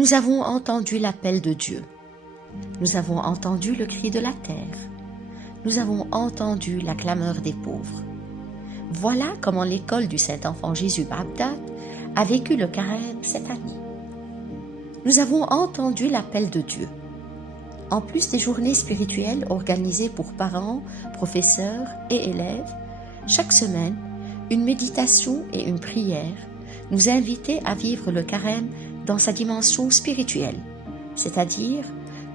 Nous avons entendu l'appel de Dieu. Nous avons entendu le cri de la terre. Nous avons entendu la clameur des pauvres. Voilà comment l'école du Saint-Enfant Jésus Bagdad a vécu le carême cette année. Nous avons entendu l'appel de Dieu. En plus des journées spirituelles organisées pour parents, professeurs et élèves, chaque semaine, une méditation et une prière nous invitaient à vivre le carême dans sa dimension spirituelle, c'est-à-dire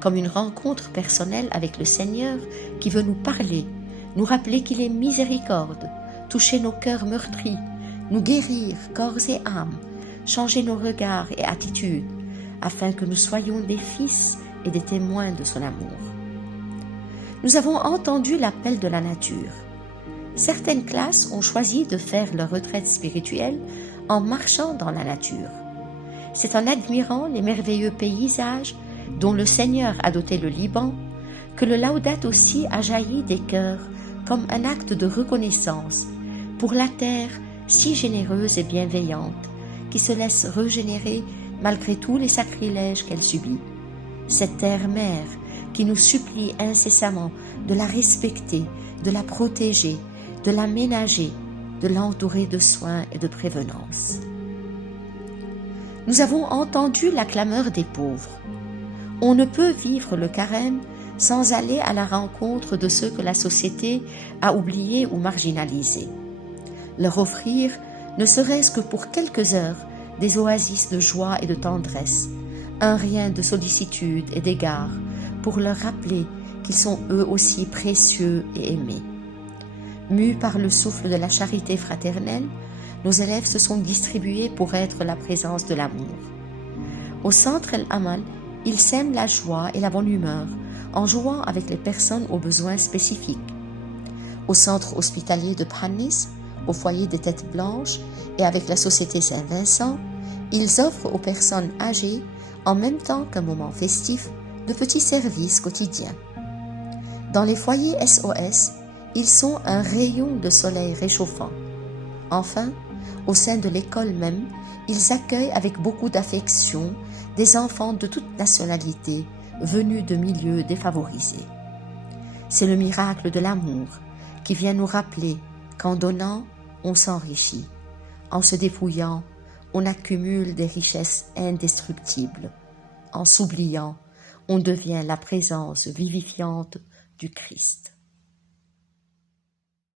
comme une rencontre personnelle avec le Seigneur qui veut nous parler, nous rappeler qu'il est miséricorde, toucher nos cœurs meurtris, nous guérir corps et âme, changer nos regards et attitudes, afin que nous soyons des fils et des témoins de son amour. Nous avons entendu l'appel de la nature. Certaines classes ont choisi de faire leur retraite spirituelle en marchant dans la nature. C'est en admirant les merveilleux paysages dont le Seigneur a doté le Liban que le Laudato Si a jailli des cœurs comme un acte de reconnaissance pour la terre si généreuse et bienveillante qui se laisse régénérer malgré tous les sacrilèges qu'elle subit. Cette terre-mère qui nous supplie incessamment de la respecter, de la protéger, de la ménager, de l'entourer de soins et de prévenance. Nous avons entendu la clameur des pauvres. On ne peut vivre le carême sans aller à la rencontre de ceux que la société a oubliés ou marginalisés. Leur offrir, ne serait-ce que pour quelques heures, des oasis de joie et de tendresse, un rien de sollicitude et d'égard, pour leur rappeler qu'ils sont eux aussi précieux et aimés. Mus par le souffle de la charité fraternelle, nos élèves se sont distribués pour être la présence de l'amour. Au centre El Amal, ils sèment la joie et la bonne humeur en jouant avec les personnes aux besoins spécifiques. Au centre hospitalier de Phanis, au foyer des Têtes Blanches et avec la Société Saint-Vincent, ils offrent aux personnes âgées, en même temps qu'un moment festif, de petits services quotidiens. Dans les foyers SOS, ils sont un rayon de soleil réchauffant. Enfin, au sein de l'école même, ils accueillent avec beaucoup d'affection des enfants de toute nationalité venus de milieux défavorisés. C'est le miracle de l'amour qui vient nous rappeler qu'en donnant, on s'enrichit. En se dépouillant, on accumule des richesses indestructibles. En s'oubliant, on devient la présence vivifiante du Christ.